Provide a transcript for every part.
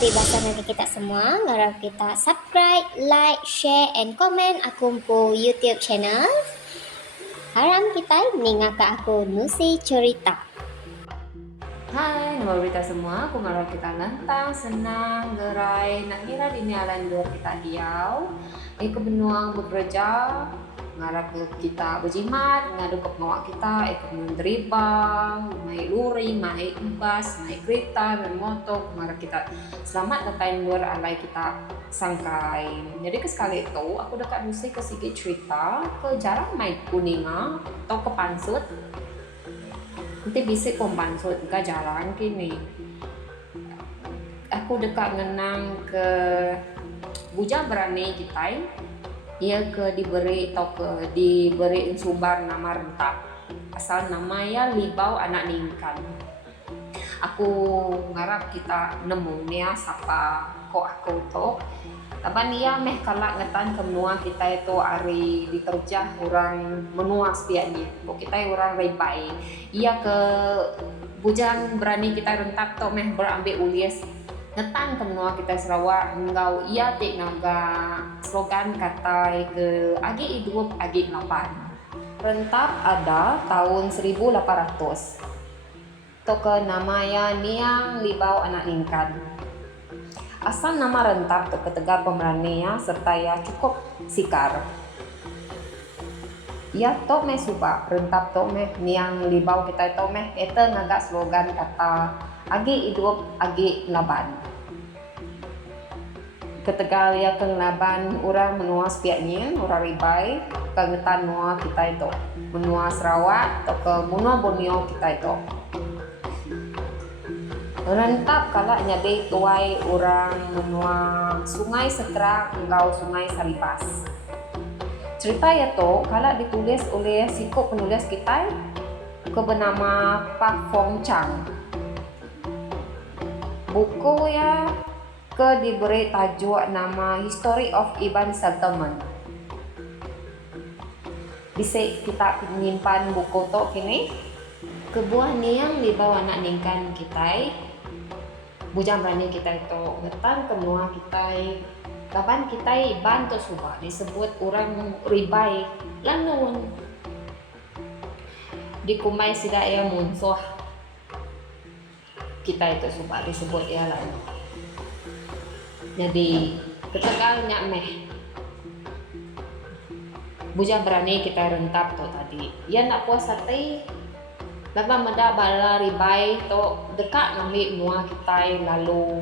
kebebasan bagi kita semua. Harap kita subscribe, like, share, and comment akun po YouTube channel. Harap kita ninga ke aku Nusi Cerita. Hai, nama berita semua. Aku ngarap kita lantang, senang, gerai, nak kira di alam luar kita diau. Eko benuang bekerja, ngarap kita berjimat, ngadu ke pengawak kita, eko meneribang, mai luri, mai bus, mai kereta, mai motor, ngarap kita selamat datang luar alai kita sangkai. Jadi ke sekali itu, aku dekat musik ke sikit cerita, ke jarang mai kuninga atau ke pansut. Nanti bisik pembansut ke jalan kini. Aku dekat ngenang ke bujang berani kita. Ia ke diberi atau ke diberi sumbar nama rentap. Asal nama ya Libau Anak Ningkan. Aku ngarap kita nemu nia siapa kok aku tu. Taban ia meh kalak ngetan ke menua kita itu hari diterjah orang menua sepiaknya. Kok kita orang rebai. Ia ke bujang berani kita rentap tu meh berambil ulias. Ngetan ke menua kita Sarawak engkau ia tik naga slogan kata ke agi hidup agi lapan. Rentap ada tahun 1800. Ke namanya Niang Libau Anak Ningkan. Asal nama rentap tu ketegar pemeraninya serta ya cukup sikar. Ya to meh suba rentap to meh Niang Libau kita to meh eta ngagak slogan kata agi hidup agi laban. Ketegal ya kenglaban orang menua sepiaknya orang ribai kengetan menua kita itu menua Sarawak atau ke menua Borneo kita itu. Rentap kalak nyadai tuai orang menua Sungai Seterang engkau Sungai Saripas. Cerita ya to kalak ditulis oleh siku penulis kita ke bernama Pak Fong Chang. Buku ya ke diberi tajuk nama History of Iban Settlement. Bisa kita menyimpan buku to kini. Kebuah Niang Libau Anak Ningkan kita. Bujang berani kita itu ngetan kenua kita kapan kita bantu suba disebut orang ribai lanun di kumai sida ya munsuh kita itu suba disebut ya lanun. Jadi ketegalnya meh bujang berani kita rentap tuh tadi ya nak puas hati. Lepas meda bala ribai tu dekat ngambil mua kita lalu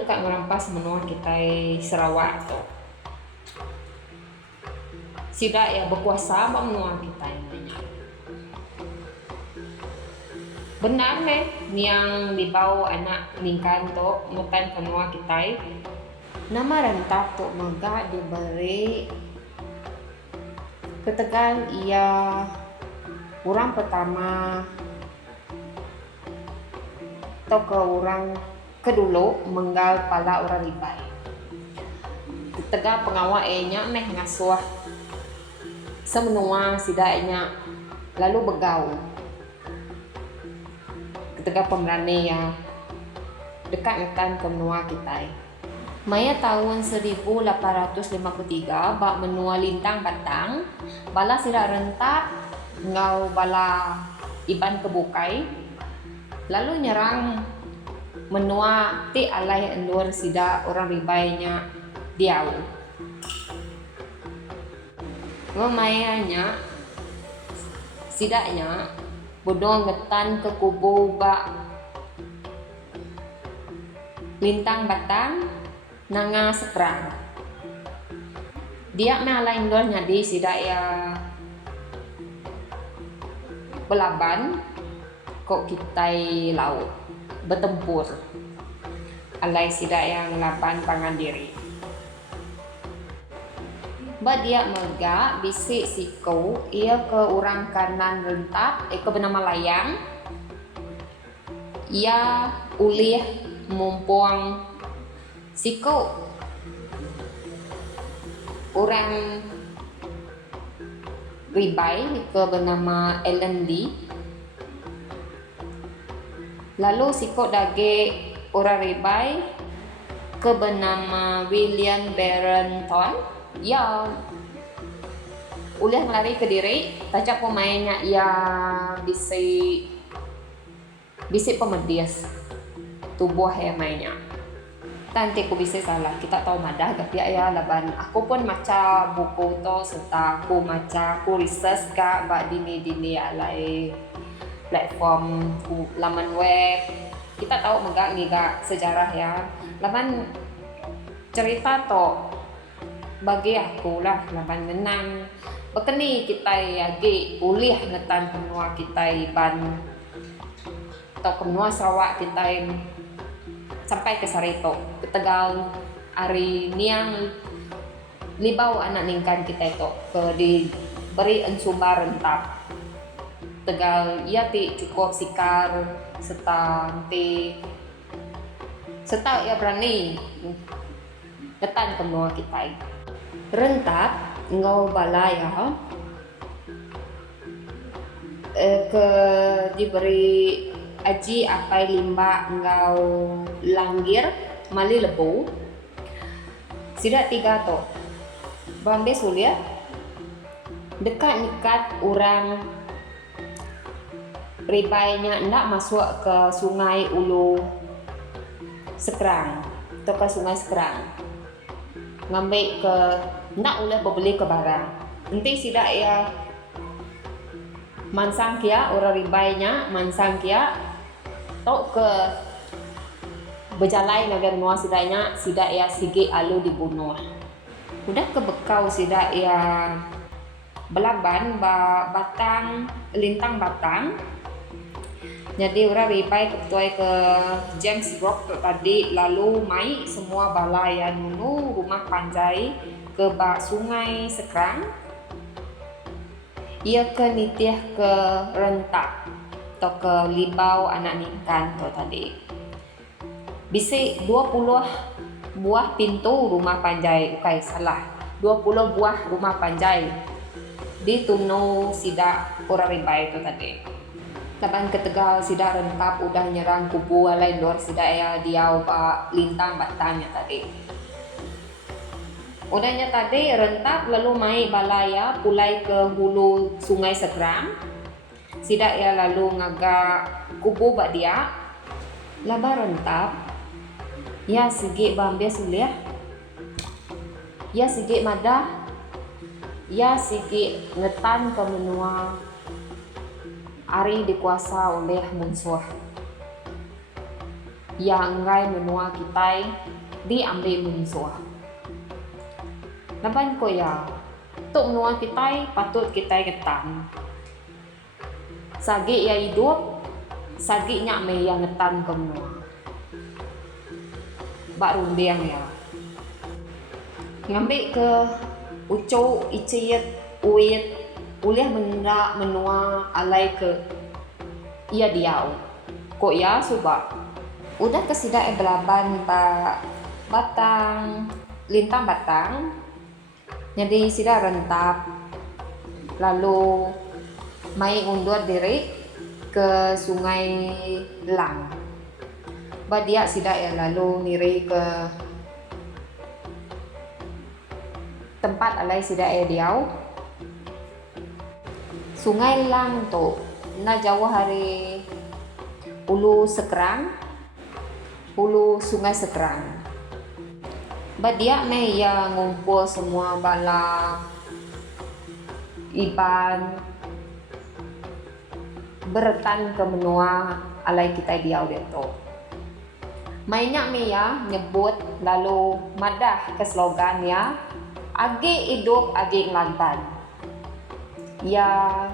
dekat merampas menua kita Sarawak tu. Sida ya berkuasa apa menua kita ini. Benar meh Niang Libau Anak Ningkan tu ngutan menua kita. Nama rentap tu mega diberi ketegal ia orang pertama atau ke orang kedulu menggal pala orang ribai. Ketegal pengawal nya meh ngasuh semenua sidaknya lalu begau. Ketegal pemberani yang dekat ngetan ke menua kita. Maya tahun 1853 bak menua Lintang Batang bala sira rentap ngau bala Iban Kebukai lalu nyerang menua ti alai endur sida orang ribainya diau. Memayanya sidaknya bodong ngetan ke kubu bak Lintang Batang nanga seperang. Dia melalai indor nyadi sida ya belaban kok kita laut bertempur. Alai sida yang laban pangan diri. Ba dia mega bisik siku ia ke orang kanan rentap ke bernama Layang. Ia ulih mumpung siku orang ribai ke bernama Ellen Lee Lalu sikot dage ora ribai ke bernama William Barrington. Ya, ulah lari ke diri, tajak pemainnya yang bisi pemedias tubuh ya mainnya. Nanti aku bisa salah, kita tahu madah tapi ya laban aku pun maca buku to serta aku maca aku research ka bak dini alai platform laman web. Kita tahu megak ngiga sejarah ya. Laban cerita to bagi aku lah laban menang bekeni kita yagi ulih ngetan penua kita ban atau penua Sarawak kita sampai ke Sarito, ke Tegal, hari niang libau anak ningkan kita itu ke diberi ensumbar rentap. Tegal ia ti cukup sikar serta ia berani ketan kemua kita. Rentap ngau balaya ke diberi aji apai limba ngau langgir mali lebu sida 3 to bambe sulia dekat nikat orang ribainya ndak masuk ke sungai Ulu Sekerang atau ke sungai Sekerang ngambil ke ndak boleh berbeli ke barang nanti sida ya mansang kia orang ribainya mansang kia tok ke berjalai naga nuah sidanya sida ya sigi alu dibunuh. Udah ke bekau sida ya belaban batang lintang batang. Jadi orang ribai ketuai ke James Rock tadi lalu mai semua balai yang nunu rumah panjai ke bak sungai Sekerang. Ia ke nitiah ke Rentap atau ke libau anak ningkan tu tadi. Bisi 20 buah pintu rumah panjai. Bukan salah. 20 buah rumah panjai di Tunu sida orang ribai tu tadi. Laban ke Tegal sida Rentap udah nyerang kubu lain luar sida ya diau pak lintang batangnya tadi. Udahnya tadi Rentap lalu mai balaya pulai ke hulu sungai Sekerang. Sida ya lalu ngaga kubu bak dia. Laba Rentap. Ya sigi bambia sulia. Ya sigi madah. Ya sigi ngetan ke menua. Ari dikuasa oleh musuh. Ya enggai menua kita diambil musuh. Laban ko ya. Tuk menua kita patut kita ngetan. Sagi ya hidup, sagi nya me yang ngetan ke menua. Bak rundiang ya. Ngambil ke ucau iciyet uit ulih benda menua alai ke ia diau. Kok ya subak. Udah kesida belaban batang lintang batang. Jadi sida Rentap. Lalu mai undur diri ke sungai Lang. Badia sida ya lalu niri ke tempat alai sida ya diau. Sungai Lang tu na jauh hari Ulu Sekerang, Ulu Sungai Sekerang. Badia me ya ngumpul semua bala iban bertan ke menua alai kita diau deto. Mainnya me ya nyebut lalu madah ke slogan ya agi hidup agi ngelantan. Ya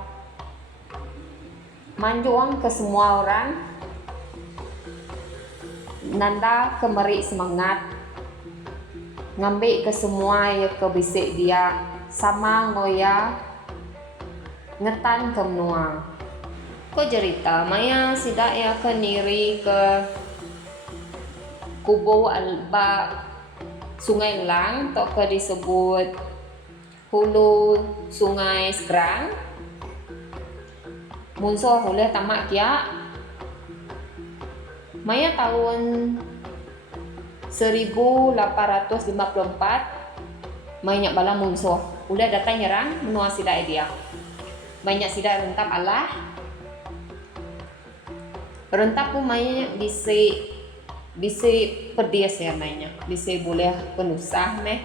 manjuang ke semua orang nanda kemeri semangat ngambil ke semua ya ke bisik dia sama ngoya ngetan ke menua. Ko cerita maya sida ya ke niri ke kubu alba sungai Lang tok ke disebut hulu sungai Sekerang. Munsur oleh tamak kia Maya tahun 1854 banyak bala musuh udah datang nyerang menua sida dia. Banyak sida rentap Allah. Rentap pun mainnya bisa pedes ya mainnya. Bisa boleh penusah meh.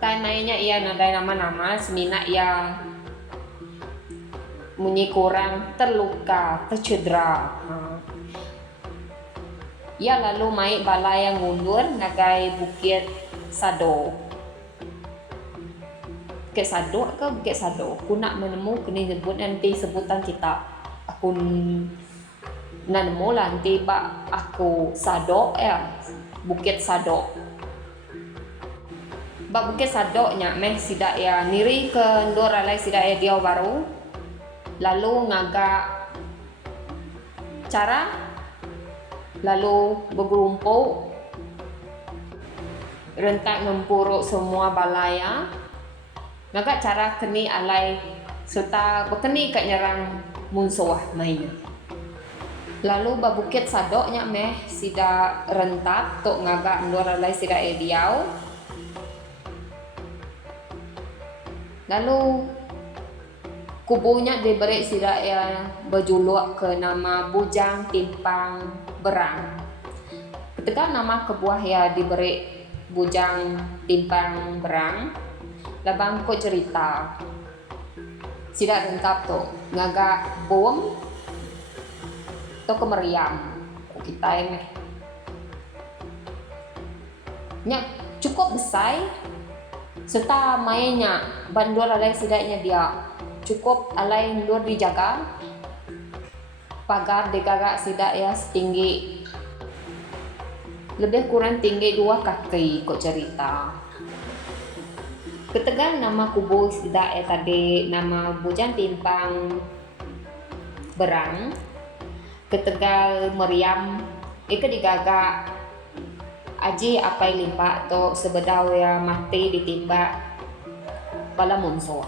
Tapi mainnya ia nada nama-nama semina ia munyi kurang terluka, tercedera. Ia lalu main bala yang mundur nagai Bukit Sado. Bukit Sado ke Bukit Sado? Aku nak menemu kena nyebut nanti sebutan kita. Aku nak nemu lah nanti bak aku Sado Bukit Sado. Bak Bukit Sado nya meh sida ya niri ke ndor alai sida ya dia baru. Lalu ngagak cara lalu bergerumpuk rentak ngempuruk semua balaya ngagak cara keni alai serta berkeni kat nyerang musuh main. Lalu babukit sadoknya meh sida rentak tok ngagak ndor alai sida ediau. Lalu kubunya diberi sida ya berjuluk ke nama Bujang Timpang Berang. Ketika nama kebuah ya diberi Bujang Timpang Berang, labang ko cerita sida rentap to ngagak bom to kemeriam kita meh nya cukup besar serta mainnya bandul alai sidanya dia cukup alai ndur dijaga pagar digagak sidak ya setinggi lebih kurang tinggi 2 kaki kok cerita. Ketegal nama kubu sidak ya tadi nama Bujang Timpang Berang ketegal meriam ika digagak aji apai limpa to sebedau ya mati ditimbak bala musuh.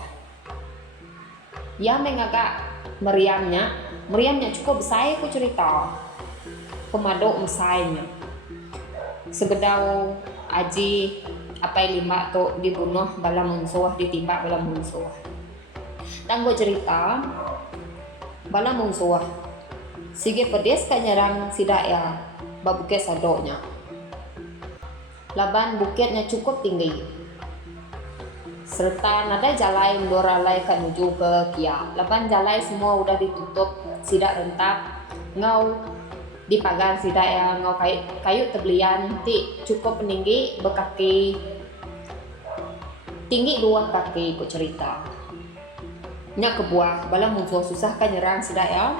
Ya mengagak meriamnya cukup besar aku cerita kemadok mesainya sebedau aji apai lima tu dibunuh bala musuh ditimbak bala musuh. Tanggo cerita bala musuh sige pedes ka nyerang sida ya babukit sadoknya. Laban bukitnya cukup tinggi serta nada jalai mendoralai kan menuju ke kia. Laban jalai semua udah ditutup sidak rentap ngau di pagar sidak ya ngau kayu tebelian ti cukup peninggi berkaki tinggi 2 kaki ku cerita. Nya kebuah bala musuh susah kan nyerang sidak ya.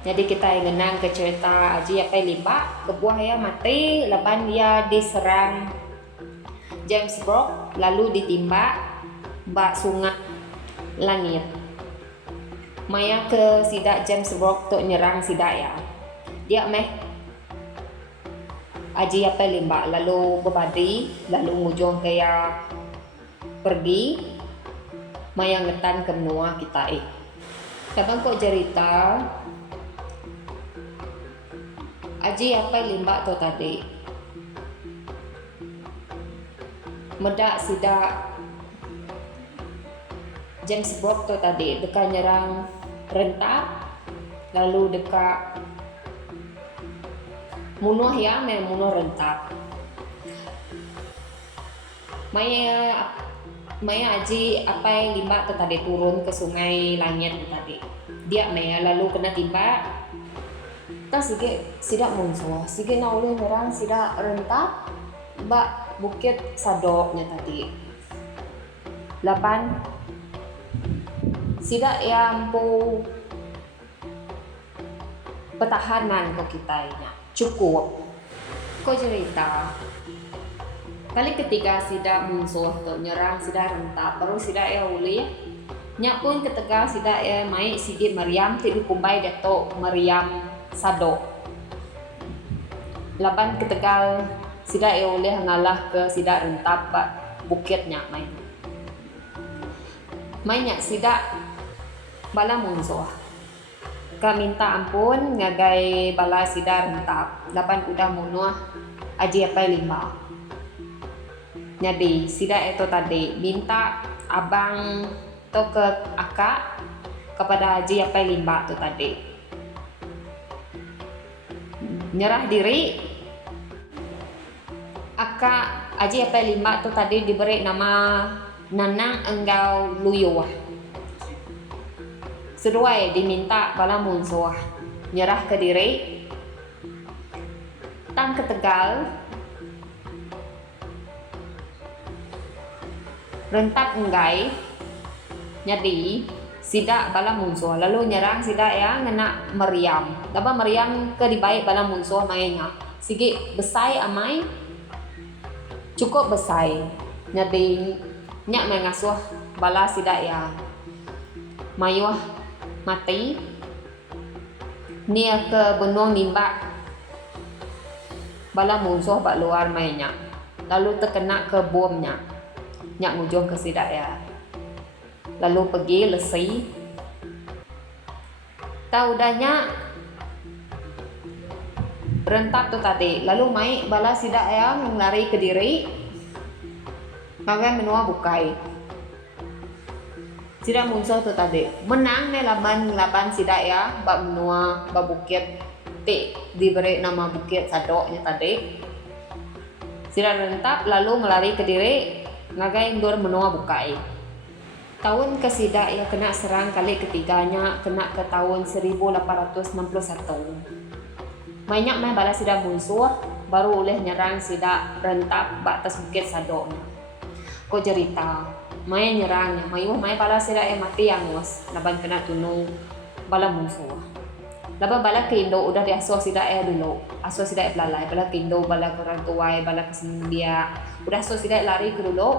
Jadi kita yang genang ke cerita aji apa limba kebuah ya mati laban dia diserang James Brooke lalu ditimbak bak sungai langit. Maya ke sidak James Brooke tu nyerang sidak ya. Dia meh aji apa limba lalu berbadi lalu ngujung kaya pergi maya ngetan ke menua kita Kabang kok cerita aji apa limba tu tadi medak sidak James Brooke tu tadi dekat nyerang rentap lalu dekat munuh ya munuh rentap Maya aji apa limba tu tadi turun ke sungai langit tu tadi dia Maya lalu kena timba tak sige sidak musuh sige na ulun nyerang sidak rentap bak bukit sadoknya tadi lapan sidak yang po pertahanan kok kita nya cukup kok cerita kali ketiga sidak musuh tu nyerang sidak rentap baru sidak ya uli nya pun ketegal sidak ya mai sige meriam ti dikumbai dato meriam sadok laban ketegal sidak ya uli ngalah ke sidak rentap bak bukitnya mainnya sidak bala musuh Ka minta ampun ngagai bala sida rentap. Laban udah munuh aji apa lima. Jadi sida itu tadi minta abang to ke akak kepada haji apa lima tu tadi. Nyerah diri. Akak haji apa lima tu tadi diberi nama Nanang Enggau Luyuah. Seruai diminta bala munsuh nyerah ke diri. Tang ke Tegal. Rentap enggai. Jadi sida bala munsuh lalu nyerang sida ya ngena Maryam. Daba Maryam ke dibaik bala munsuh mainnya. Sigi besai amai. Cukup besai. Jadi nyak mengasuh bala sida ya. Mayuh mati. Nia ke benua nimba. Bala munsuh bak luar mainnya. Lalu terkena ke bomnya. Nyak ngujung ke sida ya. Lalu pergi lesi. Tahu dahnya rentap tu tadi. Lalu mai bala sida ya lari ke diri. Ngagai menua bukai. Sida munsuh tu tadi. Menang ne laban sida ya bak menua bak bukit ti diberi nama bukit sadoknya tadi. Sida rentap lalu melari ke diri. Ngagai ndur menua bukai. Tahun ke sida ya kena serang kali ketiganya kena ke tahun 1861. Banyak main bala sida munsuh baru oleh nyerang sida rentap batas bukit sadoknya. Ko cerita main nyerangnya mayuh main bala sida yang mati angus laban kena tunung bala munsuh. Laban bala ke Indo udah diasuh sida dulu. Asuh sida belalai bala ke Indo bala ke orang tuai bala ke Sendia. Udah asuh sida lari ke dulu.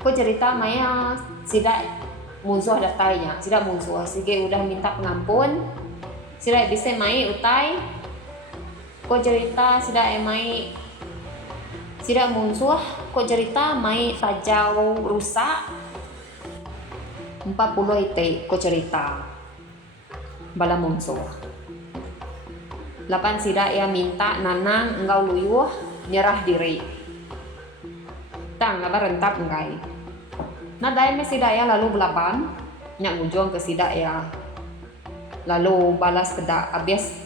Ko cerita maya sida munsuh datainya. Sida munsuh sige udah minta pengampun. Sida bisa mai utai. Ko cerita sida mai sida munsuh. Ko cerita mai tajau rusak 40 ite. Ko cerita bala munsuh. Lapan sida ya minta Nanang Enggau Luyuah nyerah diri. Tang ngaba rentap enggai. Nah dai me sida ya lalu belaban nyak ngujung ke sida ya. Lalu balas kedak abis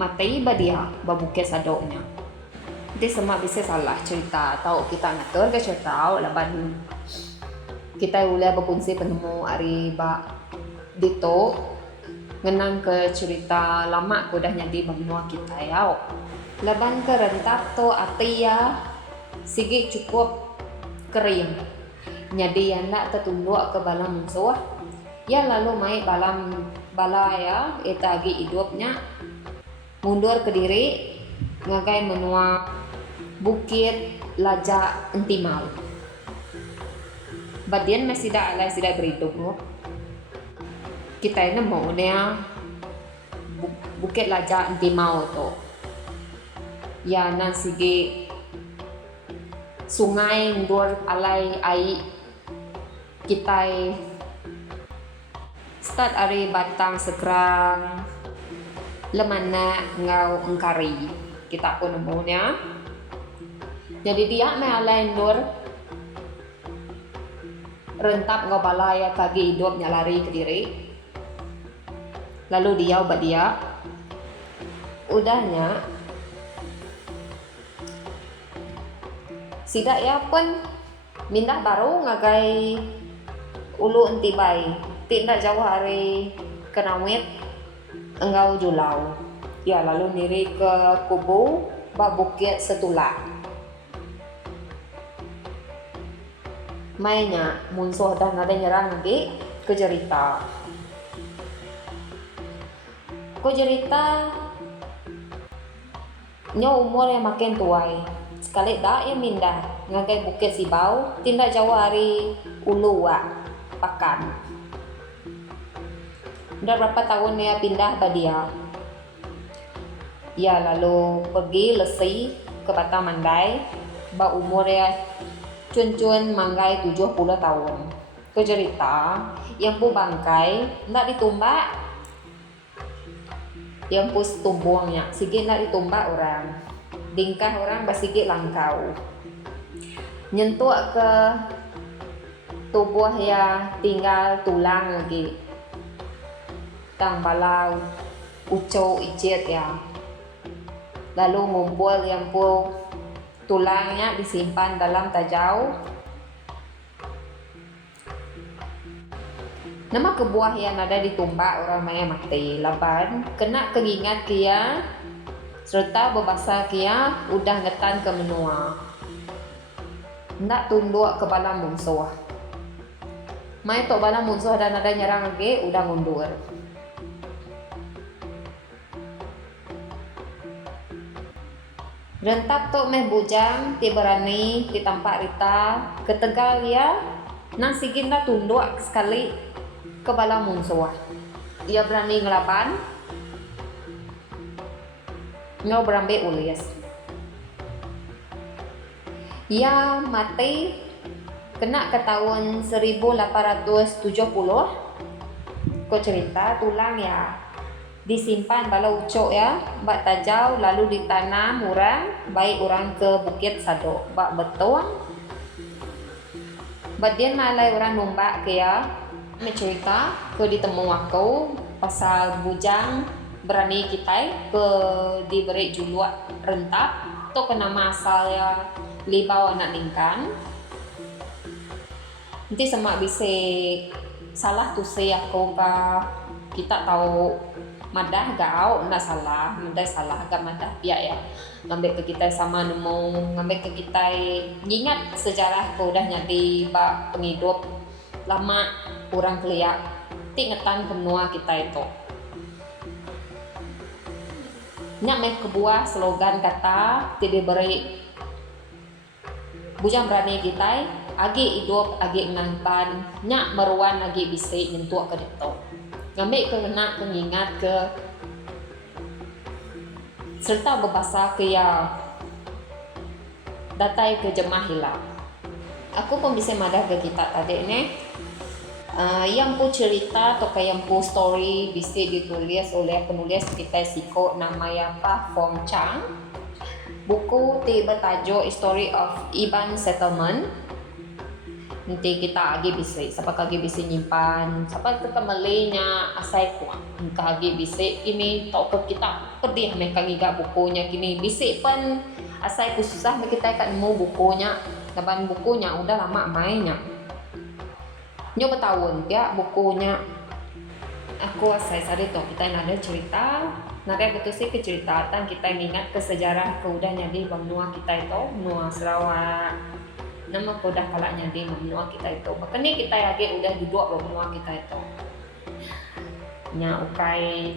mati badia babukit sadoknya. Jadi semua bisa salah cerita tahu kita ngatur ke cerita laban kita uleh berfungsi penemu ari ba dito ngenang ke cerita lama ko dah jadi benua kita ya. Laban ke rentap to ati ya sigi cukup kering. Jadi yang nak tertunduk ke bala munsuh. Ya lalu mai bala ya etagi hidupnya mundur ke diri ngagai menua bukit Laja Entimau. Badian masih alai sida berhidup no. Kita ini mau nia bukit Laja Entimau to. Ya nan sige sungai ndur alai ai kita start ari batang sekerang lemana ngau engkari kita pun nemunya. Jadi dia me alai ndur rentap ngau balaya kagi hidupnya lari ke diri. Lalu dia obat dia udahnya sida ya pun mindah baru ngagai ulu entibai tidak jauh hari kenawit enggau julau ya lalu niri ke kubu bak bukit Setulak mainnya munsuh dah nada nyerang lagi ke cerita nyo umur yang makin tuai sekali dah yang mindah ngagai bukit Sibau tindak jauh hari ulu pakan. Udah berapa tahun ya pindah ke dia. Ya lalu pergi lesi ke Batam Mandai ba umur ya cun-cun manggai 70 tahun. ke cerita yang pu bangkai ndak ditumbak, yang pu tubuhnya sikit ndak ditumbak orang, dingkah orang basikit langkau nyentuh ke tubuh ya tinggal tulang lagi tang balau ucau icet ya, lalu ngumpul yang pu tulangnya disimpan dalam tajau. Nama kebuah yang ada ditumbak orang maya mati laban kena kengingat kia serta berbahasa kia udah ngetan ke menua ndak tunduk ke balam musuh. Mai tok balam musuh dan ada nyerang lagi udah mundur. Rentap tok meh bujang ti berani ti tampak rita ketegal ya nang sigin dah tunduk sekali ke balam musuh. Dia berani ngelaban ngau berambil ulis. Ia mati kena ke tahun 1870. Kau cerita tulang ya disimpan balau ucok ya bak tajau lalu ditanam orang baik orang ke Bukit Sado bak betuang badian malai orang nombak ke ya mencerita ke ditemu aku pasal bujang berani kita ke diberi juluak rentap tu kena masal ya libau anak lingkan nanti semak bisa salah tu saya aku kita tahu madah gau nak salah madah salah gak madah pihak ya ngambil ke kita sama nemu ngambil ke kita ingat sejarah kau dah jadi bak penghidup lama orang keliak tingetan benua kita itu nyak meh kebuah slogan kata tidak beri bujang berani kita agi hidup agi menangkan nyak meruan agi bisik nyentuh ke deto ngambil ke kena pengingat ke serta berbahasa ke ya datai ke jemah hilang. Aku pun bisa madah ke kita tadi ni yang pu cerita atau yang pu story bisa ditulis oleh penulis kita siko nama apa Fong Chang. Buku ti bertajuk Story of Iban Settlement. Nanti kita agi bisa siapa kagi bisa nyimpan siapa kita melinya asai kuat kagi bisa ini tok ke kita pedih mereka ngiga bukunya kini bisa pun asai ku susah kita akan mau bukunya laban bukunya udah lama mainnya nyoba tahun ya bukunya aku asai sari tok kita ada cerita nada betul sih keceritakan kita ingat ke sejarah ke udah jadi benua kita itu benua Sarawak nama ko dah kalaknya di benua kita itu bahkan ni kita lagi udah duduk benua kita itu nya ukai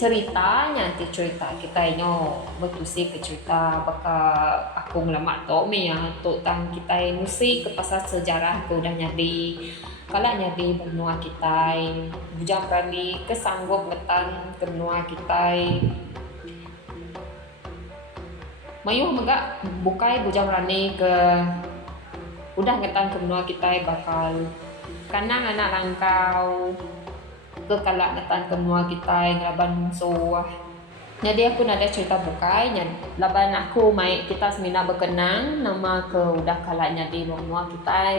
ceritanya nanti cerita kita nyo betul sih ke cerita bakal aku ngelamak to me ya to tang kita musi ke pasal sejarah ko udah jadi kalaknya di benua kita bujang berani kesanggup ngetan ke benua kita mayuh megak bukai bujang berani ke udah ngetan ke benua kita bakal kanang anak langkau ke kalak ngetan ke benua kita ngelaban musuh. Jadi aku ada cerita bukai laban aku mai kita semina berkenang nama ke udah kalaknya di benua kita.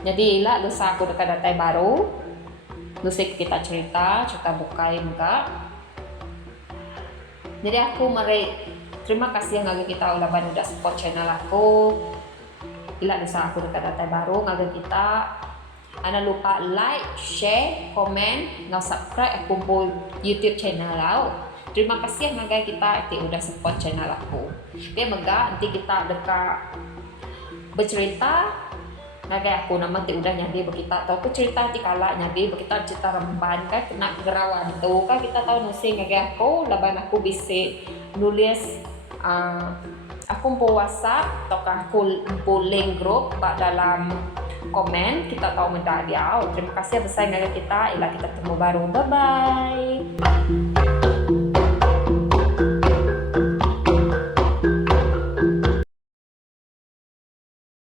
Jadi ilah lusa aku dekat datai baru lusik kita cerita bukai megak. Jadi aku terima kasih yang ngaga kita ulaban udah support channel aku. Bila bisa aku dekat datai baru ngaga kita. Anda lupa like, share, komen, dan subscribe aku pun YouTube channel aku. Terima kasih yang ngaga kita udah support channel aku. Biar megah nanti kita dekat bercerita naga aku nama udah nyadi berkita tahu aku cerita ti kala nyadi berkita cerita remban kan kena gerawan tu kan kita tahu nusi ngaga aku laban aku bisa nulis aku mau WhatsApp atau aku mau link grup dalam komen kita tahu mendak dia. Terima kasih besar dengan kita. Ila kita ketemu baru. Bye bye.